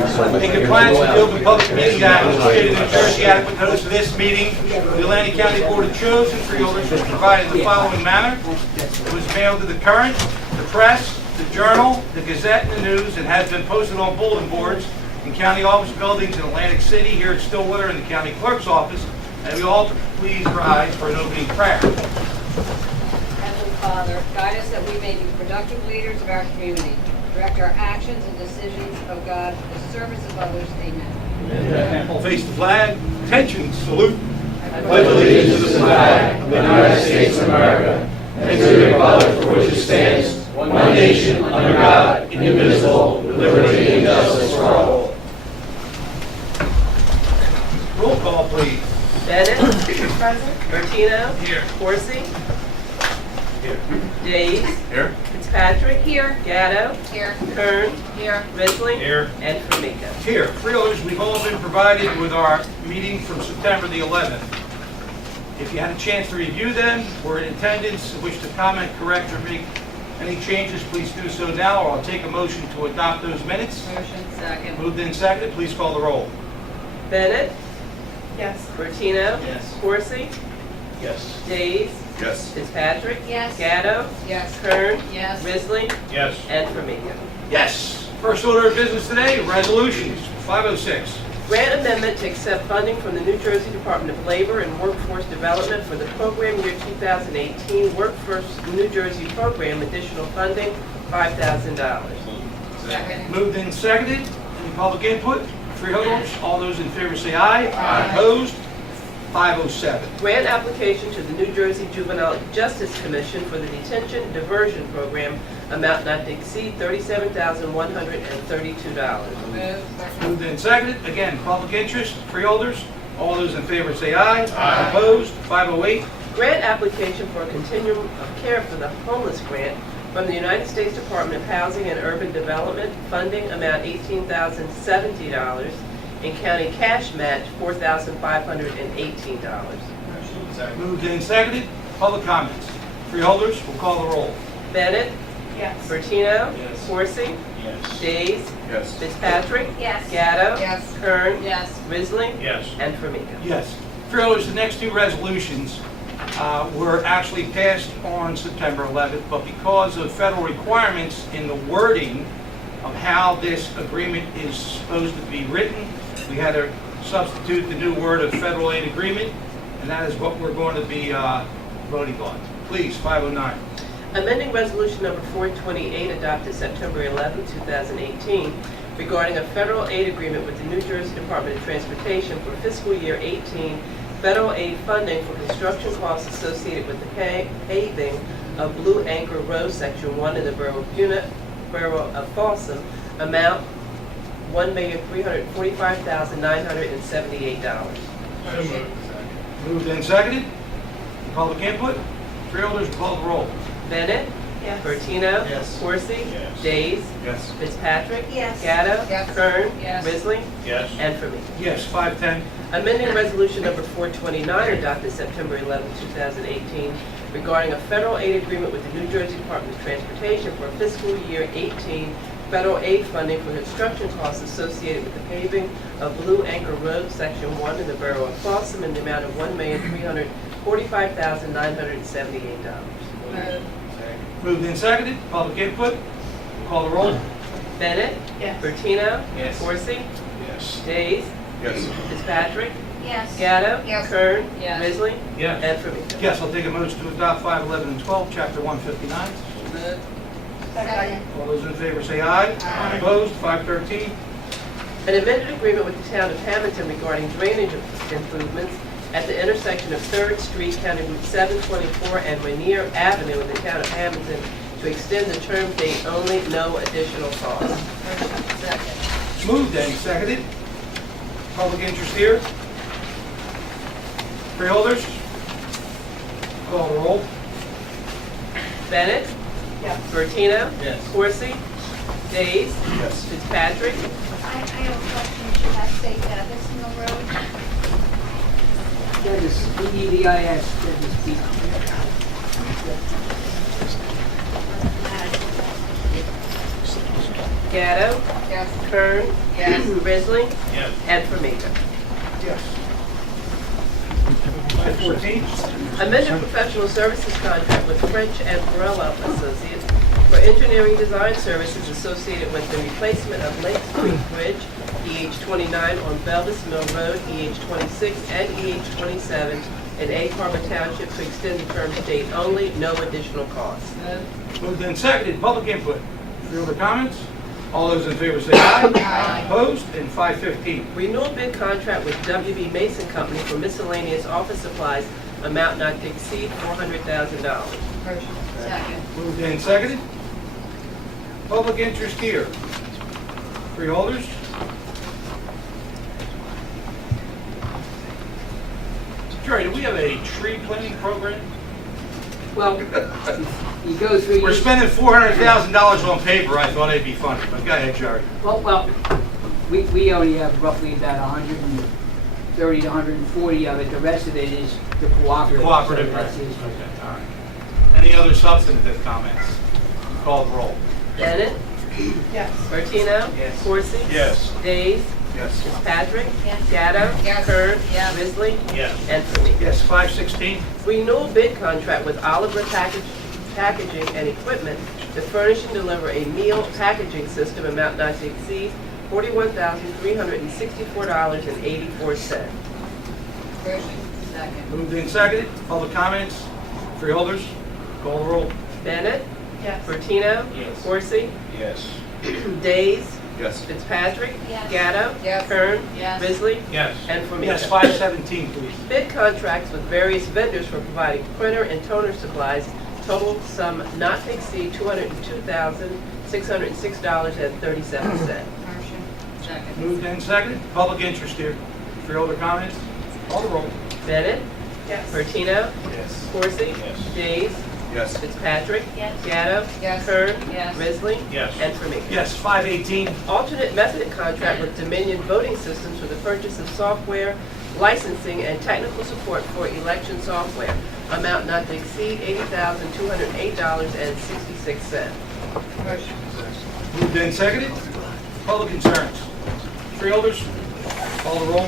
In compliance with the Open Public Meeting Act of the State of New Jersey, adequate notice of this meeting, the Atlantic County Board of Chosen Freeholders was provided in the following manner. It was mailed to the Current, the Press, the Journal, the Gazette, and the News, and has been posted on bulletin boards in county office buildings in Atlantic City, here at Stillwater, in the county clerk's office. And we all please rise for an opening prayer. Heavenly Father, guide us that we may be productive leaders of our community. Direct our actions and decisions, O God, for the service of others. Amen. Amen. Face the flag. Attention. Salute. I pledge allegiance to the flag of the United States of America and to the republic for which it stands, one nation, under God, indivisible, with liberty and justice for all. Roll call, please. Bennett. Present. Bertino. Here. Corsi. Here. Days. Here. Fitzpatrick. Here. Gatto. Here. Kern. Here. Risley. Here. And Formica. Here. Freeholders, we've all been provided with our meeting from September the 11th. If you had a chance to review them, or in attendance, wish to comment, correct, or make any changes, please do so now, or I'll take a motion to adopt those minutes. Motion. Second. Moved in seconded. Please call the roll. Bennett. Yes. Bertino. Yes. Corsi. Yes. Days. Yes. Fitzpatrick. Yes. Gatto. Yes. Kern. Yes. Risley. Yes. And Formica. Yes. First order of business today, resolutions. 506. Grant amendment to accept funding from the New Jersey Department of Labor and Workforce Development for the program year 2018 Workforce New Jersey Program, additional funding, $5,000. Second. Moved and seconded. Any public input? Freeholders, all those in favor say aye. Aye. Opposed? 507. Grant application to the New Jersey Juvenile Justice Commission for the Detention Diversion Program, amount not to exceed $37,132. Move. Second. Moved and seconded. Again, public interest. Freeholders, all those in favor say aye. Aye. Opposed? 508. Grant application for a continuum of care for the homeless grant from the United States Department of Housing and Urban Development, funding amount $18,070, and county cash match $4,518. Moved and seconded. Public comments. Freeholders, we'll call the roll. Bennett. Yes. Bertino. Yes. Corsi. Yes. Days. Yes. Fitzpatrick. Yes. Gatto. Yes. Kern. Yes. Risley. Yes. And Formica. Yes. Freeholders, the next two resolutions were actually passed on September 11th, but because of federal requirements in the wording of how this agreement is supposed to be written, we had to substitute the new word of federal aid agreement, and that is what we're going to be voting on. Please, 509. Amending Resolution Number 428 adopted September 11, 2018, regarding a federal aid agreement with the New Jersey Department of Transportation for fiscal year 18, federal aid funding for construction costs associated with the paving of Blue Anchor Road, Section 1 in the Borough of Buena, Borough of Folsom, amount $1,345,978. Moved and seconded. Public input. Freeholders, will call the roll. Bennett. Yes. Bertino. Yes. Corsi. Yes. Days. Yes. Fitzpatrick. Yes. Gatto. Yes. Kern. Yes. Risley. Yes. And Formica. Yes, 510. Amending Resolution Number 429 adopted September 11, 2018, regarding a federal aid agreement with the New Jersey Department of Transportation for fiscal year 18 federal aid funding for construction costs associated with the paving of Blue Anchor Road, Section 1 in the Borough of Folsom, in the amount of $1,345,978. Move. Moved and seconded. Public input. Call the roll. Bennett. Yes. Bertino. Yes. Corsi. Yes. Days. Yes. Fitzpatrick. Yes. Gatto. Yes. Kern. Yes. Risley. Yes. And Formica. Yes, I'll take a motion to adopt 5, 11, and 12, Chapter 159. Move. Second. All those in favor say aye. Aye. Opposed? 513. An amended agreement with the town of Hamilton regarding drainage improvements at the intersection of 3rd Street, County Route 724, and Rainier Avenue in the town of Hamilton to extend the term date only, no additional cost. Motion. Second. Moved and seconded. Public interest here. Freeholders? Call the roll. Bennett. Yes. Bertino. Yes. Corsi. Days. Yes. Fitzpatrick. I have a question. Should I say Davison Road? That is EDIS, that is the... Gatto, Yes. Kern, Yes. Risley, Yes. and Formica. Yes. 514. Amended professional services contract with French and Perella Associates for engineering design services associated with the replacement of Lake Street Bridge, EH 29 on Belvis Mill Road, EH 26 and EH 27 in Egg Harbor Township to extend the term state only, no additional cost. Moved and seconded, public input. Freeholder comments? All those in favor say aye. Aye. Opposed? And 515. Renewal bid contract with WB Mason Company for miscellaneous office supplies, amount not to exceed $400,000. Motion. Second. Moved and seconded. Public interest here. Freeholders? Jerry, do we have a tree planting program? Well, you go through. We're spending $400,000 on paper. I thought it'd be funny, but go ahead, Jerry. Well, we only have roughly about 130 to 140 of it. The rest of it is the cooperative. Cooperative, So right. that's his. Okay, all right. Any other substantive comments? Call the roll. Bennett? Yes. Martino? Yes. Corsi? Yes. Days? Yes. Fitzpatrick? Yes. Gatto? Yes. Kern? Yes. Risley? Yes. And Formica. Yes, 516. Renewal bid contract with Oliver Packaging and Equipment to furnish and deliver a meal packaging system amount not to exceed $41,364.84. Motion. Second. Moved and seconded. Public comments? Freeholders? Call the roll. Bennett? Yes. Bertino? Yes. Corsi? Yes. Days? Yes. Fitzpatrick? Yes. Gatto? Yes. Kern? Yes. Risley? Yes. And Formica. Yes, 517, please. Bid contracts with various vendors for providing printer and toner supplies, total sum not to exceed $202,606.37. Motion. Second. Moved and seconded. Public interest here. Freeholder comments? Call the roll. Bennett? Yes. Bertino? Yes. Corsi? Yes. Days? Yes. Fitzpatrick? Yes. Gatto? Yes. Kern? Yes. Risley? Yes. And Formica. Yes, 518. Alternate method contract with Dominion Voting Systems for the purchase of software, licensing, and technical support for election software. Amount not to exceed $80,208.66. Motion. Moved and seconded. Public concerns. Freeholders? Call the roll.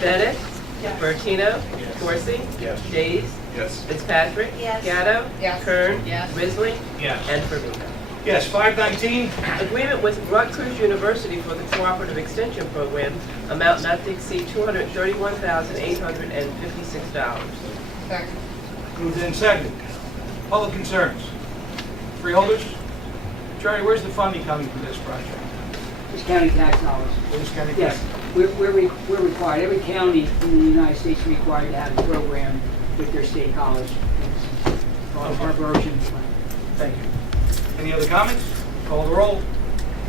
Bennett? Yes. Bertino? Yes. Corsi? Yes. Days? Yes. Fitzpatrick? Yes. Gatto? Yes. Kern? Yes. Risley? Yes. And Formica. Yes, 519. Agreement with Rutgers University for the Cooperative Extension Program, amount not to exceed $231,856. Second. Moved and seconded. Public concerns. Freeholders? Jerry, where's the funding coming from this project? It's county tax dollars. Lewis County? Yes, we're required, every county in the United States is required to have a program with their state college. It's our version. Thank you. Any other comments? Call the roll.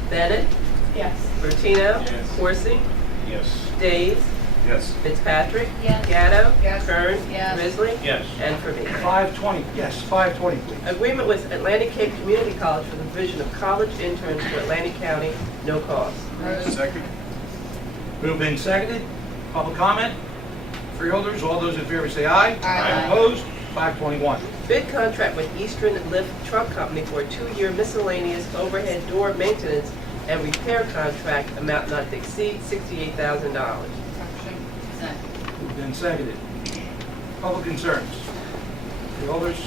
Bennett? Yes. Bertino? Yes. Corsi? Yes. Days? Yes. Fitzpatrick? Yes. Gatto? Yes. Kern? Yes. Risley? Yes. And Formica. 520. Yes, 520, please. Agreement with Atlantic Cape Community College for the provision of college interns for Atlantic County, no cost. Motion. Second. Moved and seconded. Public comment. Freeholders, all those in favor say aye. Aye. Opposed? 521. Bid contract with Eastern Lift Truck Company for a 2-year miscellaneous overhead door maintenance and repair contract, amount not to exceed $68,000. Motion. Second. Moved and seconded. Public concerns. Freeholders,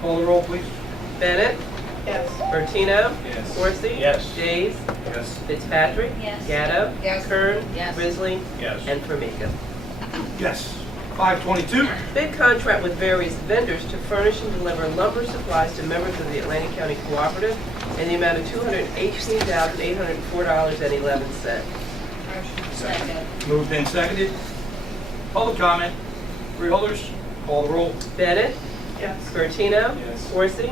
call the roll, please. Bennett? Yes. Bertino? Yes. Corsi? Yes. Days? Yes. Fitzpatrick? Yes. Gatto? Yes. Kern? Yes. Risley? Yes. And Formica. Yes. 522. Bid contract with various vendors to furnish and deliver lumber supplies to members of the Atlantic County Cooperative in the amount of $218,804.11. Motion. Second. Moved and seconded. Public comment. Freeholders, call the roll. Bennett? Yes. Bertino? Yes. Corsi?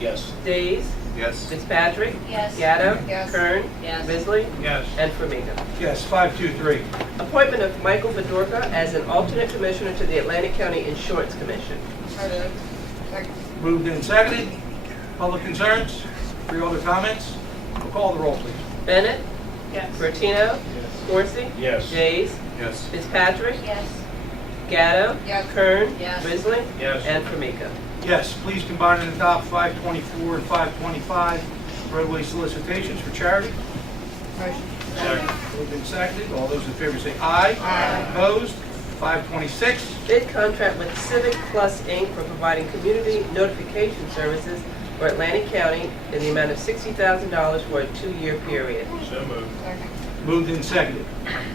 Yes. Days? Yes. Fitzpatrick? Yes. Gatto? Yes. Kern? Yes. Risley? Yes. And Formica. Yes, 523. Appointment of Michael Vidorka as an alternate commissioner to the Atlantic County Insurance Commission. Motion. Second. Moved and seconded. Public concerns? Freeholder comments? Call the roll, please. Bennett? Yes. Bertino? Corsi? Yes. Days? Yes. Fitzpatrick? Yes. Gatto? Yes. Kern? Yes. Risley? Yes. And Formica. Yes, please combine and adopt 524 and 525. roadway solicitations for charity. Motion. Moved and seconded. All those in favor say aye. Aye. Opposed? 526. Bid contract with Civic Plus Inc. for providing community notification services for Atlantic County in the amount of $60,000 for a 2-year period. So moved. Second. Moved and seconded.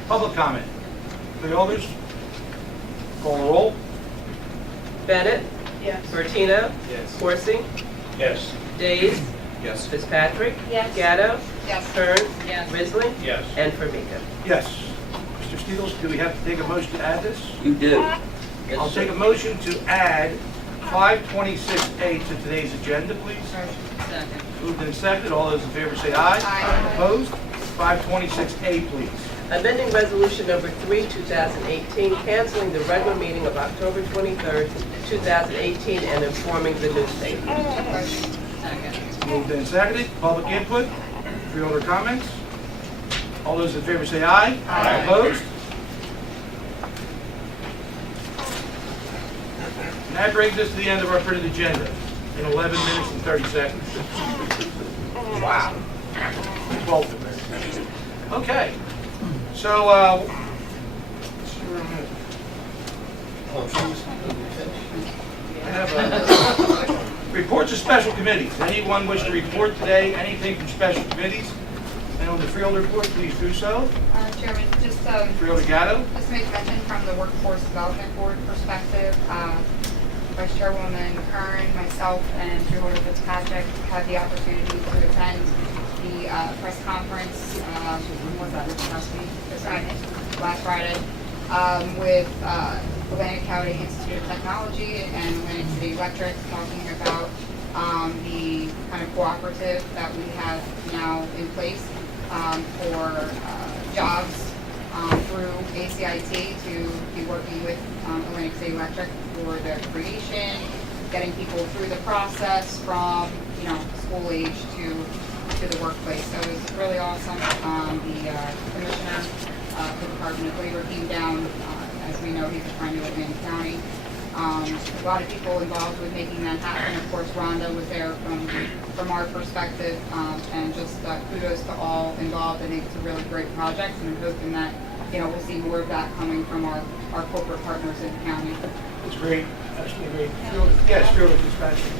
Public comment. Freeholders? Call the roll. Bennett? Yes. Bertino? Yes. Corsi? Yes. Days? Yes. Fitzpatrick? Yes. Gatto? Yes. Kern? Yes. Risley? Yes. And Formica. Yes. Mr. Steeles, do we have to take a motion to add this? You do. I'll take a motion to add 526A to today's agenda, please. Motion. Second. Moved and seconded. All those in favor say aye. Aye. Opposed? 526A, please. Amending Resolution Number 3, 2018, canceling the regular meeting of October 23rd, 2018, and informing the newspaper. Motion. Second. Moved and seconded. Public input. Freeholder comments. All those in favor say aye. Aye. Opposed? And that brings us to the end of our printed agenda in 11 minutes and 30 seconds. Wow. 12 minutes. Okay. So, I have reports of special committees. Anyone wish to report today anything from special committees? And on the Freeholder report, please do so. Chairman, just Freeholder Gatto. to make mention from the Workforce Development Board perspective, Vice Chairwoman Kern, myself, and Freeholder Fitzpatrick had the opportunity to attend the press conference, when was that, last week? Last Friday, with Atlantic County Institute of Technology and Atlantic City Electric, talking about the kind of cooperative that we have now in place for jobs through ACIT to be working with Atlantic City Electric for their creation, getting people through the process from, school age to the workplace. So it was really awesome. The commissioner for the Department of Labor came down. As we know, he's a friend of Atlantic County. A lot of people involved with making that happen. Of course, Rhonda was there from our perspective, and just kudos to all involved. I think it's a really great project, and I'm hoping that we'll see more of that coming from our corporate partners in the county. It's great. Absolutely great. Yes, Freeholder Fitzpatrick.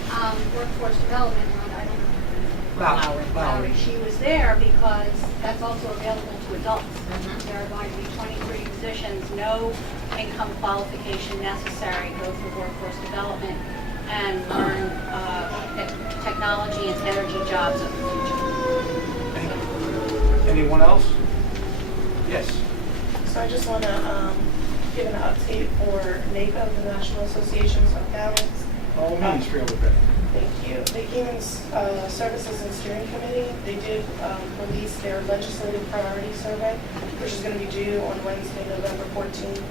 Workforce development, I don't know. Lowry. She was there because that's also available to adults. Mhm. There are going to be 23 positions, no income qualification necessary, go through workforce development and learn technology and energy jobs of the future. Anyone else? Yes. So I just want to give an update for NACO, the National Associations of Counties. All means, Freeholder Bennett. Thank you. The Human Services and Steering Committee, they did release their legislative priority survey, which is going to be due on Wednesday, November 14th.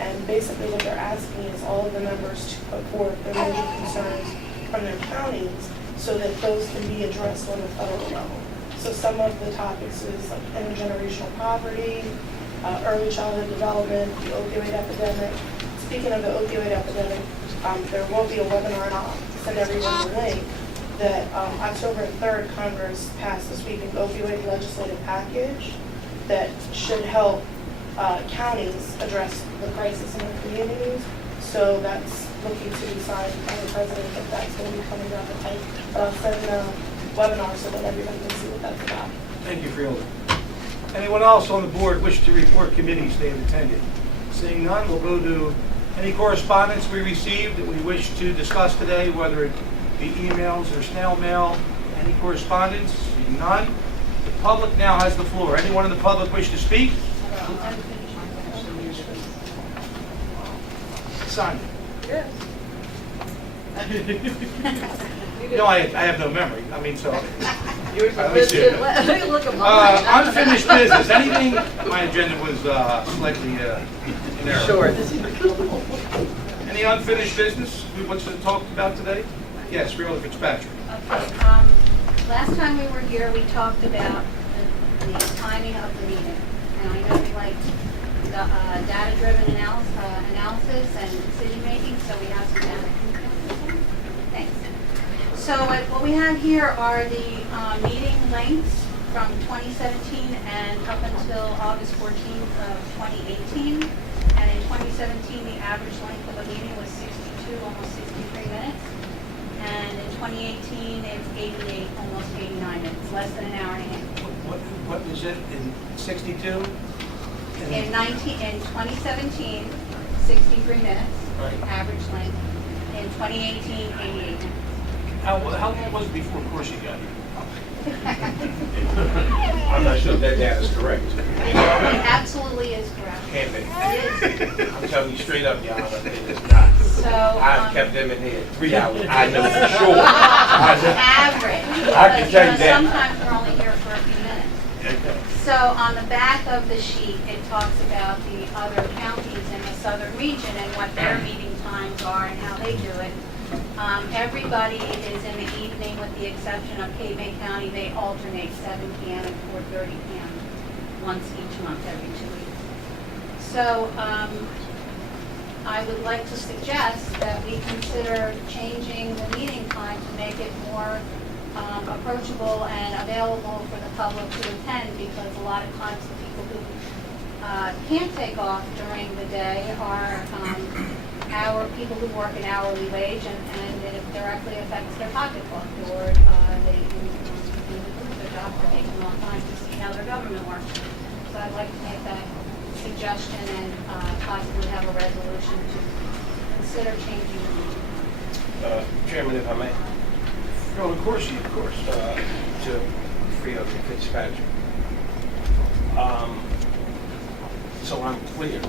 And basically what they're asking is all of the members to put forth their major concerns from their counties so that those can be addressed on the federal level. So some of the topics is like intergenerational poverty, early childhood development, the opioid epidemic. Speaking of the opioid epidemic, there will be a webinar, and I'll send everyone the link, that October 3rd, Congress passed this week an opioid legislative package that should help counties address the crisis in their communities. So that's looking to be signed by the president, if that's going to be coming down the pipe. But I'll send a webinar so that everybody can see what that's about. Thank you, Freeholder. Anyone else on the board wish to report committees they have attended? Seeing none, we'll go to any correspondence we received that we wish to discuss today, whether it be emails or snail mail. Any correspondence? Seeing none. The public now has the floor. Anyone in the public wish to speak? Sonia. Yes. I have no memory. I mean, so. Yours Let is me see. listed. Look at mine. Unfinished business. Anything? My agenda was slightly in error. Short. Any unfinished business we want to talk about today? Yes, Freeholder Fitzpatrick. Okay, last time we were here, we talked about the timing of the meeting. And I know we like the data-driven analysis and decision-making, so we have some data. Thanks. So what we have here are the meeting lengths from 2017 and up until August 14th of 2018. And in 2017, the average length of a meeting was 62, almost 63 minutes. And in 2018, it's 88, almost 89 minutes, less than an hour and a half. What is it in 62? In 2017, 63 minutes, Right. average length. In 2018, 88 minutes. How long was it before Corsi got here? I'm not sure if that data is correct. It absolutely is correct. Can't be. It is. I'm telling you straight up, Your Honor, it is not. So, I've kept them in here 3 hours. I know for sure. I know. average. I can tell you that. Sometimes we're only here for a few minutes. So on the back of the sheet, it talks about the other counties in the southern region and what their meeting times are and how they do it. Everybody is in the evening with the exception of Cape May County. They alternate 7 p.m. and 4:30 p.m. once each month, every 2 weeks. So I would like to suggest that we consider changing the meeting time to make it more approachable and available for the public to attend, because a lot of times the people who can't take off during the day are people who work an hourly wage, and it directly affects their pocketbook, or they lose their job for taking off time to see how their government works. So I'd like to make that suggestion and possibly have a resolution to consider changing the meeting. Chairman, if I may. Oh, of course, of course. To Freeholder Fitzpatrick. So I'm clear.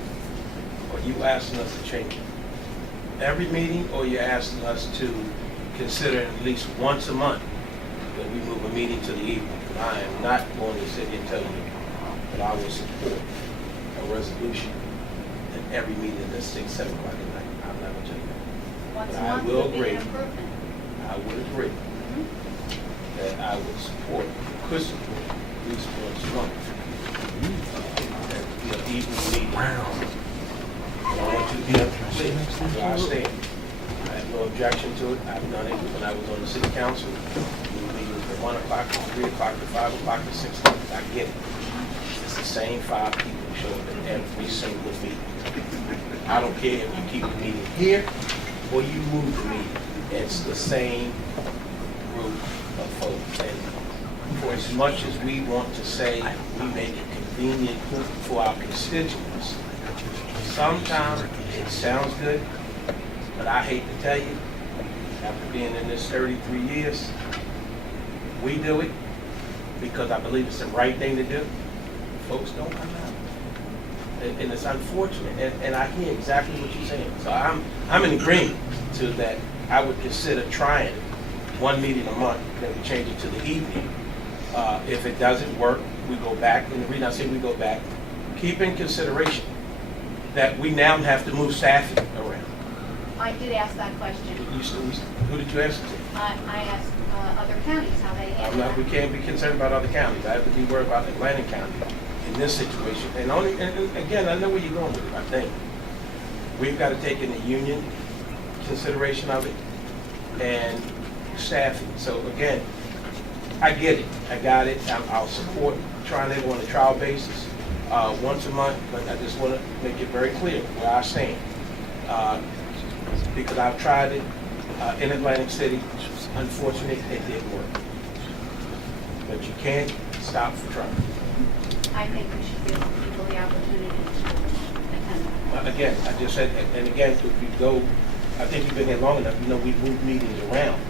Are you asking us to change every meeting, or you're asking us to consider at least once a month that we move a meeting to the evening? I am not going to sit here and tell you that I will support a resolution at every meeting that's 6, 7 o'clock at night. I'm not going to tell you that. Once But a I month will would be agree. an improvement. I would agree that I would support, could support at least once a month. That the evening meeting. And I want you to be up to clear where I stand. I have no objection to it. I've done it when I was on the city council. We were meeting from 1 o'clock to 3 o'clock to 5 o'clock to 6 o'clock. I get it. It's the same 5 people who show up at every single meeting. I don't care if you keep the meeting here or you move the meeting. It's the same group of folks. And for as much as we want to say we make it convenient for our constituents, sometimes it sounds good, but I hate to tell you, after being in this 33 years, we do it because I believe it's the right thing to do. Folks don't come out. And it's unfortunate, and I hear exactly what you're saying. So I'm in agreement to that. I would consider trying one meeting a month, then we change it to the evening. If it doesn't work, we go back, and the reason I say we go back, keep in consideration that we now have to move staffing around. I did ask that question. Who did you ask it to? I asked other counties how they handle that. We can't be concerned about other counties. I have to be worried about Atlantic County in this situation. And again, I know where you're going with it, I think. We've got to take in the union consideration of it and staffing. So again, I get it. I got it. I'll support trying it on a trial basis once a month, but I just want to make it very clear where I stand. Because I've tried it in Atlantic City. Unfortunately, it didn't work. But you can't stop for trying. I think we should give people the opportunity to attend. Again, I just said, and again, if you go, I think you've been here long enough, you know we've moved meetings around.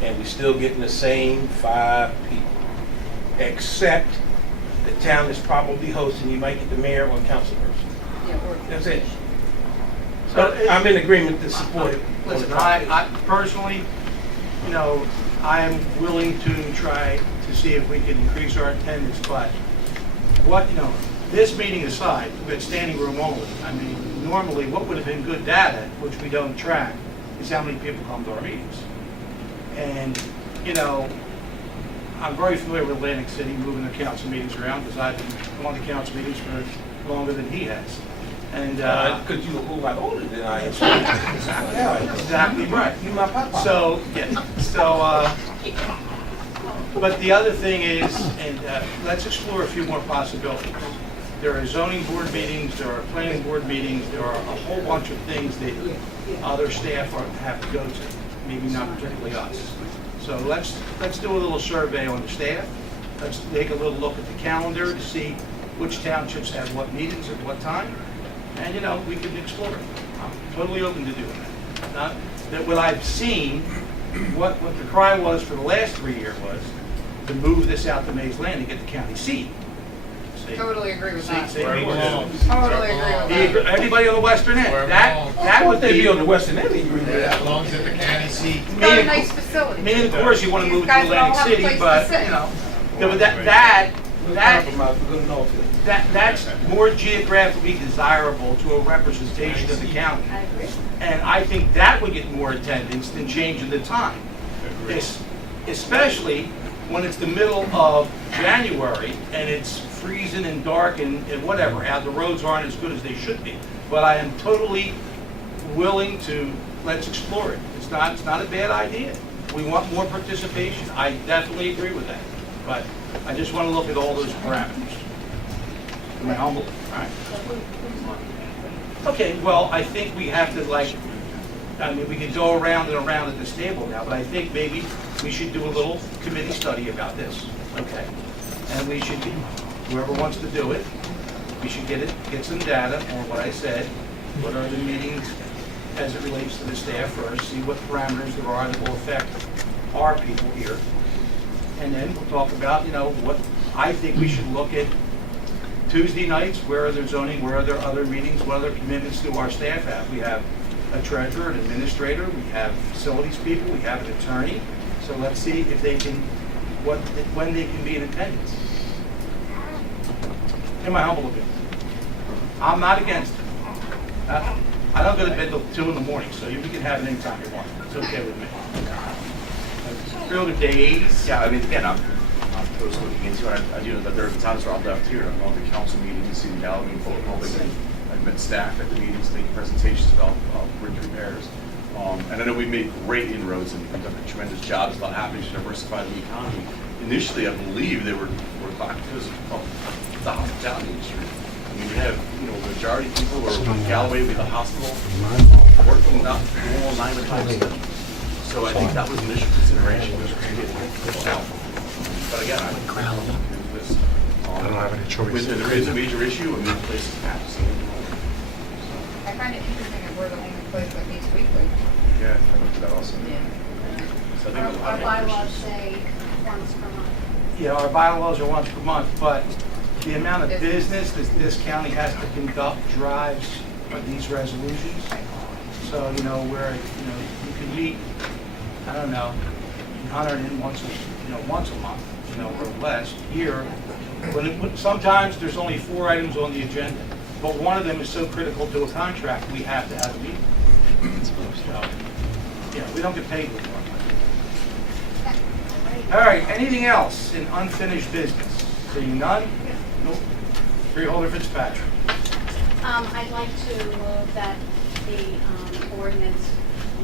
And we're still getting the same 5 people. Except the town is probably hosting, you might get the mayor or council person. That's it. So I'm in agreement to support it. Listen, I personally, I am willing to try to see if we can increase our attendance, but this meeting aside, we had standing room only. I mean, normally what would have been good data, which we don't track, is how many people come to our meetings. And, I'm very familiar with Atlantic City moving their council meetings around because I've been on the council meetings for longer than he has. And, Because you're a whole lot older than I am. yeah, exactly right. You my papa. So, yeah, but the other thing is, and let's explore a few more possibilities. There are zoning board meetings, there are planning board meetings, there are a whole bunch of things that other staff have to go to, maybe not particularly us. So let's do a little survey on the staff. Let's take a little look at the calendar to see which townships have what meetings at what time. And, you know, we can explore it. I'm totally open to doing that. Not that what I've seen, what the cry was for the last 3 years was to move this out to Mays Landing, get the county seat. See? Totally agree with that. See? Totally agree with that. Everybody on the western end. That would They be be on the western end, you agree with As that? long as at the county seat. It's got a nice facility. I mean, of course, you want to move it to Guys don't Atlantic have a City, place to but, sit. you know. Yeah, but that Compromise, we're gonna know if it- that's more geographically desirable to a representation of the county. I agree. And I think that would get more attendance than changing the time. Especially when it's the middle of January and it's freezing and dark and whatever, out the roads aren't as good as they should be. But I am totally willing to, let's explore it. It's not a bad idea. We want more participation. I definitely agree with that. But I just want to look at all those parameters. Am I humble? All right. Okay, well, I think we have to I mean, we could go around and around at this table now, but I think maybe we should do a little committee study about this, okay? And we should, whoever wants to do it, we should get some data on what I said, what are the meetings as it relates to the staff first, see what parameters there are that will affect our people here. And then we'll talk about, you know, what I think we should look at Tuesday nights, where are there zoning, where are there other meetings, what other commitments do our staff have? We have a treasurer, an administrator, we have facilities people, we have an attorney. So let's see if they can, when they can be in attendance. In my humble opinion. I'm not against it. I don't go to bed till 2 in the morning, so you can have it anytime you want. It's okay with me. Freeholder days. Yeah, I mean, again, I'm opposed to looking into it. I do know that there are times where I'm left here. I'm going to council meetings, city gallery, full of public. I've met staff at the meetings, making presentations about bridge repairs. And I know we made great inroads and done a tremendous job about having to diversify the economy. Initially, I believe they were back because of the hospitality industry. I mean, we have, the majority of people who are Galloway with the hospital working not normal 9 to 5. So I think that was an initial consideration, was to get people out. But again, I don't have any choice. When there is a major issue, a new place is have to see it. I find it interesting that we're the only place that meets weekly. Yeah, I looked at that also. Yeah. So I think Our there's a lot of bylaws interest. say once per month. Yeah, our bylaws are once per month, but the amount of business that this county has to conduct drives these resolutions. So, where, you can meet, I don't know, 100 once a month, or less. Here, sometimes there's only 4 items on the agenda, but one of them is so critical to a contract, we have to have a meeting. So, we don't get paid with more money. All right, anything else in unfinished business? Seeing none? Nope. Freeholder Fitzpatrick. I'd like to move that the ordinance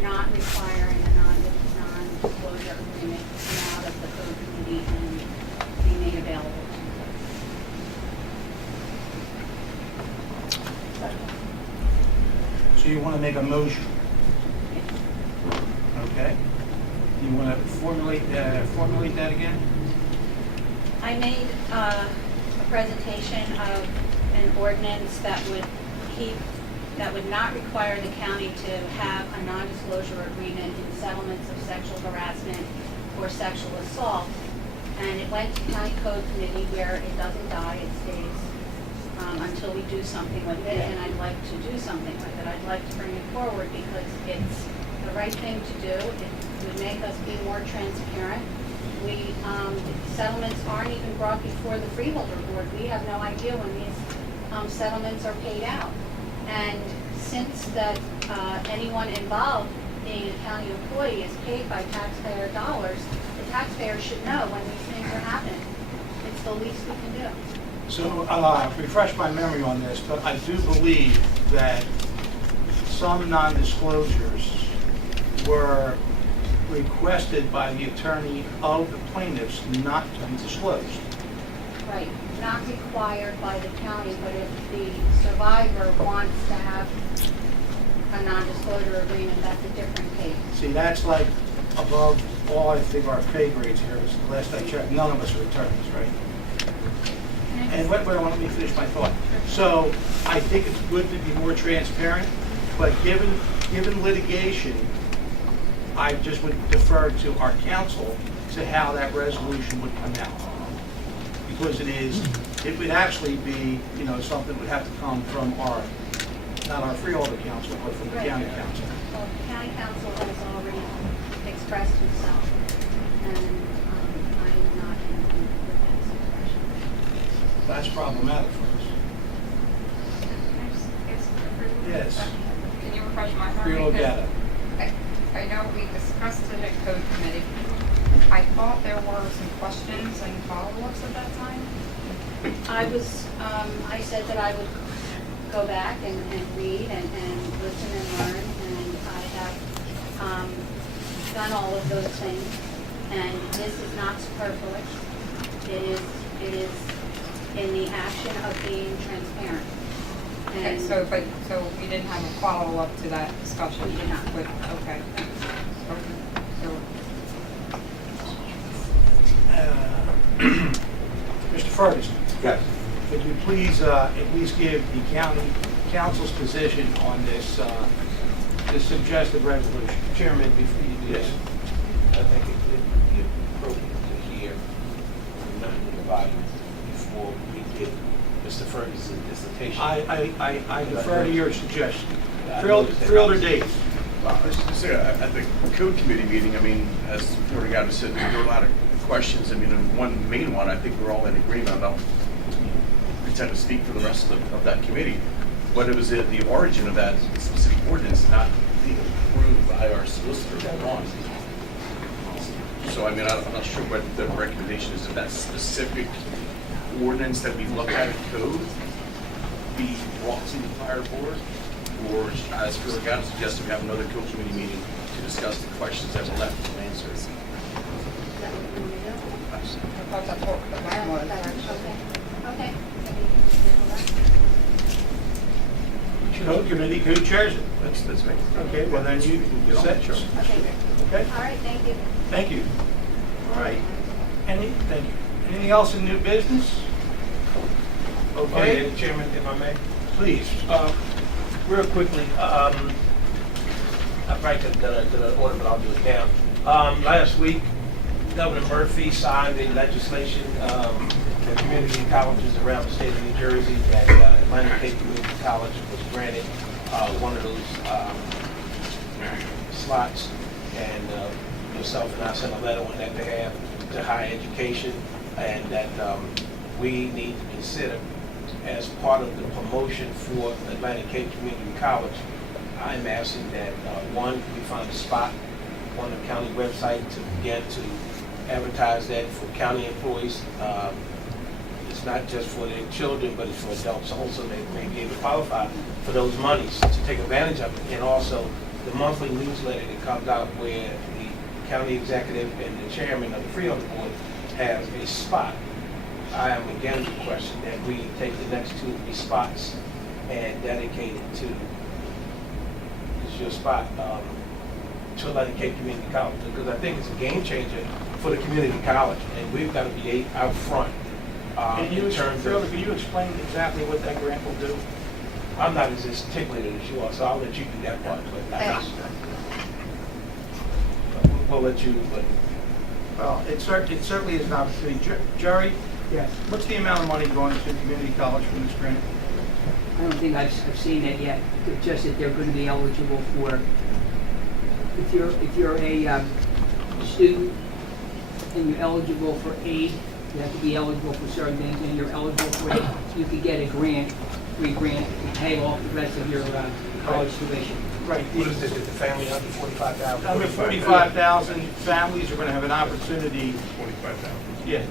not requiring a non-disclosure agreement come out of the code committee and be made available to So you want to make a motion? Okay. You want to formulate that again? I made a presentation of an ordinance that would not require the county to have a non-disclosure agreement in settlements of sexual harassment or sexual assault. And it went to county code committee where it doesn't die, it stays until we do something with it. And I'd like to do something with it. I'd like to bring it forward because it's the right thing to do. It would make us be more transparent. Settlements aren't even brought before the freeholder board. We have no idea when these settlements are paid out. And since that anyone involved being a county employee is paid by taxpayer dollars, the taxpayer should know when these things are happening. It's the least we can do. So, refresh my memory on this, but I do believe that some non-disclosures were requested by the attorney of the plaintiffs not to be disclosed. Right, not required by the county, but if the survivor wants to have a non-disclosure agreement, that's a different case. See, that's like above all, I think, our pay grades here. This is the last I checked. None of us are attorneys, right? And wait, let me finish my thought. So I think it's good to be more transparent, but given litigation, I just would defer to our counsel to how that resolution would come out. Because it would actually be, something that would have to come from not our freeholder counsel, but from the county council. Well, the county council has already expressed himself, and I am not in agreement with that expression. That's problematic for us. Yes. Can you refresh my memory? Freeholder Because data. I know we discussed it at code committee. I thought there were some questions and follow-ups at that time. I said that I would go back and read and listen and learn, and I have done all of those things. And this is not superfluous. It is in the action of being transparent. Okay, And so we didn't have a follow-up to that discussion? We did not. Okay. So, Mr. Ferguson, Yes. could you please at least give the county council's position on this suggested resolution? Chairman, before you do Yes. this. I think it would be appropriate to hear from members of the body before we give Mr. Ferguson's dissertation. I defer to your suggestion. I Freeholder Days. Well, I was just saying, at the code committee meeting, as Florida Governor said, there were a lot of questions. And one main one, I think we're all in agreement about. Pretend to speak for the rest of that committee, but it was the origin of that specific ordinance not being approved by our solicitor that on. So I'm not sure what the recommendation is of that specific ordinance that we looked at in code be brought to the fire board, or as Phil Gatto suggested, we have another code committee meeting to discuss the questions that were left unanswered. I thought that's what the plan was. Okay. Code committee, who chairs it? That's me. Okay, well then you Get on set. the show. Okay. Okay, All right, thank you. thank you. All right. Thank you. Anything else in new business? Okay, Chairman, if I may. please. Real quickly, I probably could have done it to the order, but I'll do it now. Last week, Governor Murphy signed a legislation for community colleges around the state of New Jersey that Atlantic Cape Community College was granted one of those slots, and yourself and I sent a letter on that behalf to higher education, and that we need to consider as part of the promotion for Atlantic Cape Community College. I'm asking that one, we find a spot on the county website to begin to advertise that for county employees. It's not just for their children, but it's for adults also. They may be able to qualify for those monies to take advantage of it. And also the monthly newsletter that comes out where the county executive and the chairman of the Freeholder Board has a spot. I am again requesting that we take the next 2 or 3 spots and dedicate it to, it's your spot, to Atlantic Cape Community College, because I think it's a game changer for the community college, and we've got to be out front in terms of. Can you explain exactly what that grant will do? I'm not as articulate as you are, so I'll let you do that part. But we'll let you. But Well, it certainly is an opportunity. Jerry, Yes. what's the amount of money going to community college from this grant? I don't think I've seen that yet. It's just that they're going to be eligible for, if you're a student and you're eligible for aid, you have to be eligible for certain things, and you're eligible for it, you could get a grant, free grant, to pay off the rest of your college tuition. Right. what is it? The family under 45,000. Under 45,000 families are going to have an opportunity. 45,000. Yeah,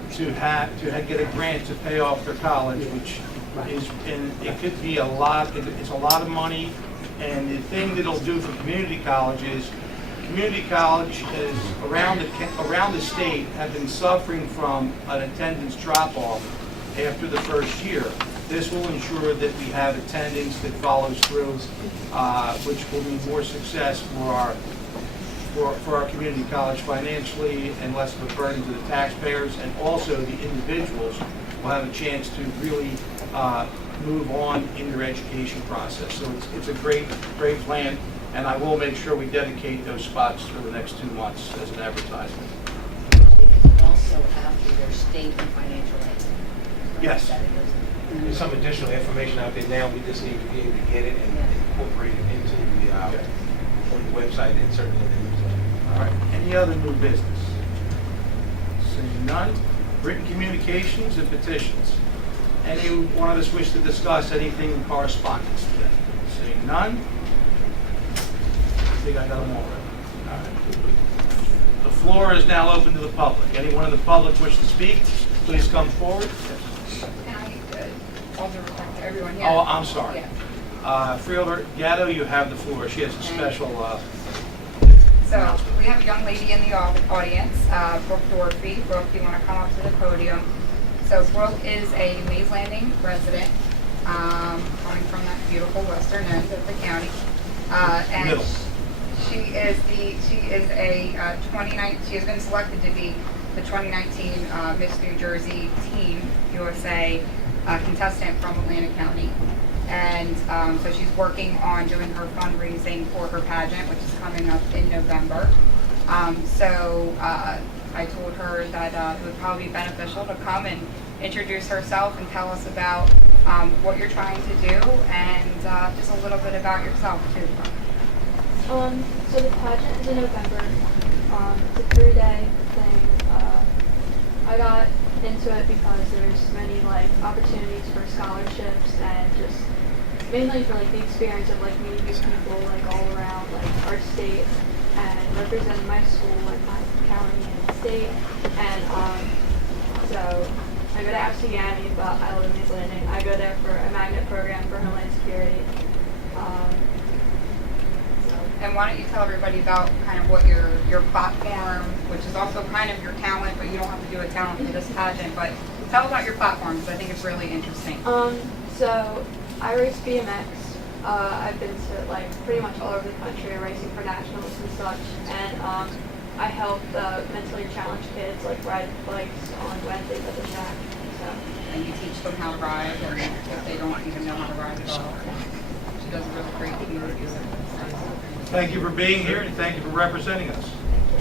get a grant to pay off their college, which is, and it could be a lot, it's a lot of money. And the thing that it'll do for community colleges is around the state have been suffering from an attendance drop-off after the first year. This will ensure that we have attendance that follows through, which will mean more success for our community college financially and less of a burden to the taxpayers, and also the individuals will have a chance to really move on in their education process. So it's a great plan, and I will make sure we dedicate those spots for the next 2 months as an advertisement. Also after their state and financial aid. Yes. There's some additional information out there now, we just need to be able to get it and incorporate it into the, on the website and certainly in the newsletter. All right, any other new business? Seeing none, written communications and petitions. Any one of us wish to discuss anything in correspondence today? Seeing none, I think I got them all right. All right. The floor is now open to the public. Anyone in the public wish to speak, please come forward. Can I, all due respect to everyone, Oh, I'm sorry. Yeah. Freeholder Gatto, you have the floor. She has a special So we have a young lady in the audience, Brooke Dorothy. Brooke, you want to come up to the podium? So Brooke is a Mays Landing resident, coming from that beautiful western end of the county. And Middle. she has been selected to be the 2019 Miss New Jersey Team USA contestant from Atlantic County. And so she's working on doing her fundraising for her pageant, which is coming up in November. I told her that it would probably be beneficial to come and introduce herself and tell us about what you're trying to do, and just a little bit about yourself too. So the pageant is in November. It's a 3-day thing. I got into it because there's many opportunities for scholarships and just mainly for the experience of meeting new people all around our state and representing my school, my county and state. And so I go to Absegami, but I live in Mays Landing. I go there for a magnet program for Homeland Security. And why don't you tell everybody about kind of what your platform, which is also kind of your talent, but you don't have to do a talent for this pageant, but tell about your platform, because I think it's really interesting. So I race BMX. I've been to pretty much all over the country racing for nationals and such, and I help the mentally challenged kids ride bikes on Wednesdays at the track. So. And you teach them how to ride, and if they don't even know how to ride at all. She does a really great community service. Thank you for being here, and thank you for representing us.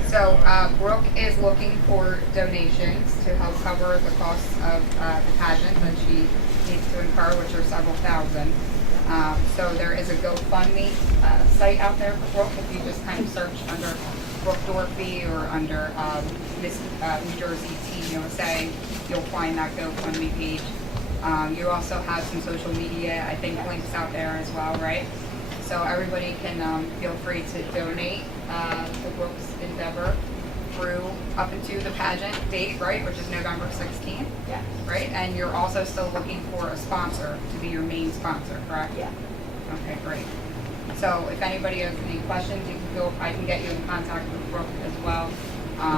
So Brooke is looking for donations to help cover the costs of the pageant that she needs to incur, which are several thousand. So there is a GoFundMe site out there for Brooke. If you just kind of search under Brooke Dorothy or under Miss New Jersey Team USA, you'll find that GoFundMe page. You also have some social media, I think, links out there as well, right? So everybody can feel free to donate to Brooke's endeavor through up into the pageant date, right, which is November 16th. Yeah. Right, and you're also still looking for a sponsor to be your main sponsor, correct? Yeah. Okay, great. So if anybody has any questions, you can go. I can get you in contact with Brooke as well.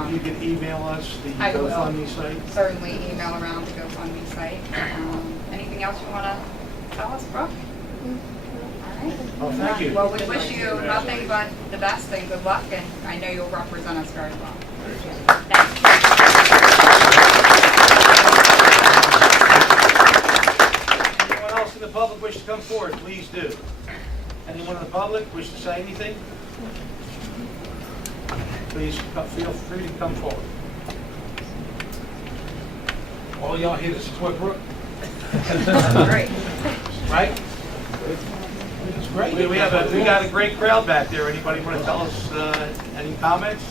You can email us the I will. GoFundMe site. Certainly email around the GoFundMe site. Anything else you want to tell us, Brooke? All right. Oh, thank you. Well, we wish you nothing but the best and good luck, and I know you'll represent us very well. Thank you. Anyone else in the public wish to come forward, please do. Anyone in the public wish to say anything? Please feel free to come forward. All y'all here to support Brooke, Great. right? It's great. We got a great crowd back there. Anybody want to tell us any comments?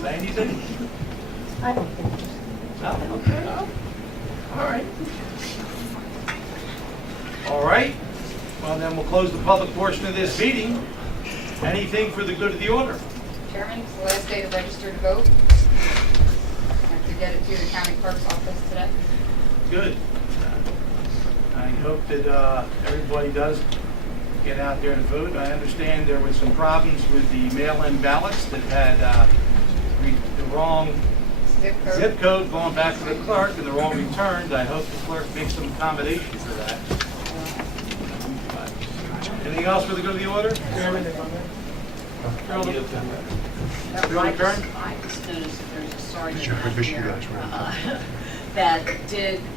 Say anything? I don't think. No? Okay. No? All right. All right. Well, then we'll close the public portion of this meeting. Anything for the good of the order? Chairman, it's the last day to register to vote. get it to the county clerk's office today. Good. I hope that everybody does get out there to vote. I understand there was some problems with the mail-in ballots that had the wrong zip code going back to the clerk and the wrong returns. I hope the clerk makes some accommodation for that. Anything else for the good of the order? I just noticed that there's a sergeant out here that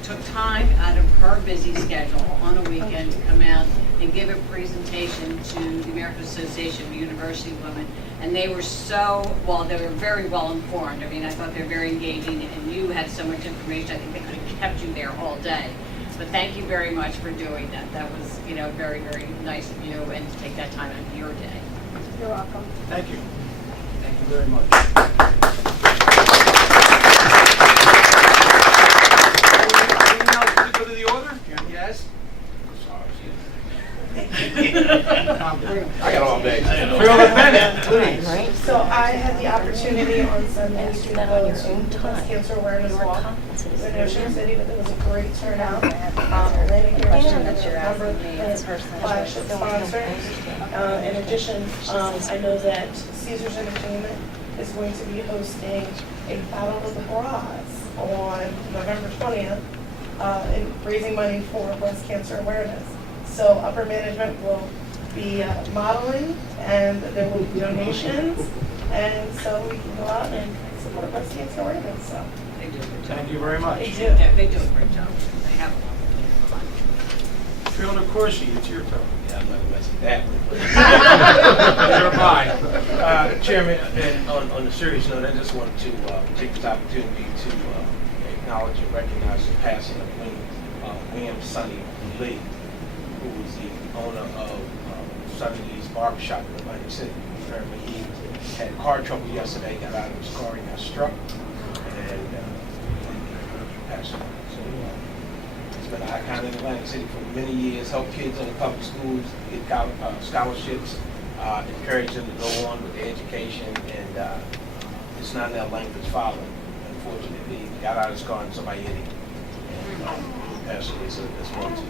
took time out of her busy schedule on a weekend to come out and give a presentation to the American Association of University Women. And they were they were very well informed. I mean, I thought they were very engaging, and you had so much information, I think they could have kept you there all day. But thank you very much for doing that. That was, very, very nice of you, and to take that time out of your day. You're welcome. Thank you. Thank you very much. Anything else for the good of the order? Yes? I got all day. Freeholder Bennett, please. So I had the opportunity on Sunday to go to breast cancer awareness walk in Ocean City, but it was a great turnout. Atlantic Air was a number of flagship sponsors. In addition, I know that Caesars Entertainment is going to be hosting a Battle of the Bras on November 20th, and raising money for breast cancer awareness. So upper management will be modeling, and there will be donations, and so we can go out and support breast cancer awareness. So They do a good job. Thank you very much. they do. Yeah, they do a great job. They have a lot of fun. Freeholder Corsi, it's your turn. Yeah, I'm not gonna mess with that. You're fine. Chairman, and on a serious note, I just wanted to take this opportunity to acknowledge and recognize the passing of William Sonny Lee, who was the owner of Southern East Barbershop in Atlantic City. Apparently he had car trouble yesterday, got out of his car, he got struck, and passed away. So he's been an icon in Atlantic City for many years, helped kids in the public schools get scholarships, encouraged them to go on with their education, and it's not in their language following. Unfortunately, he got out of his car and somebody hit him. And he passed away, so that's one to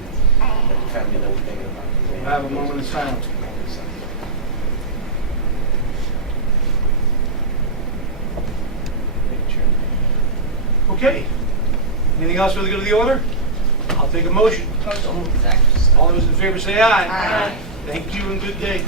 let the family know we're thinking about it. We'll have a moment of silence. Okay. Anything else for the good of the order? I'll take a motion. All those in favor say aye. Aye. Thank you and good day.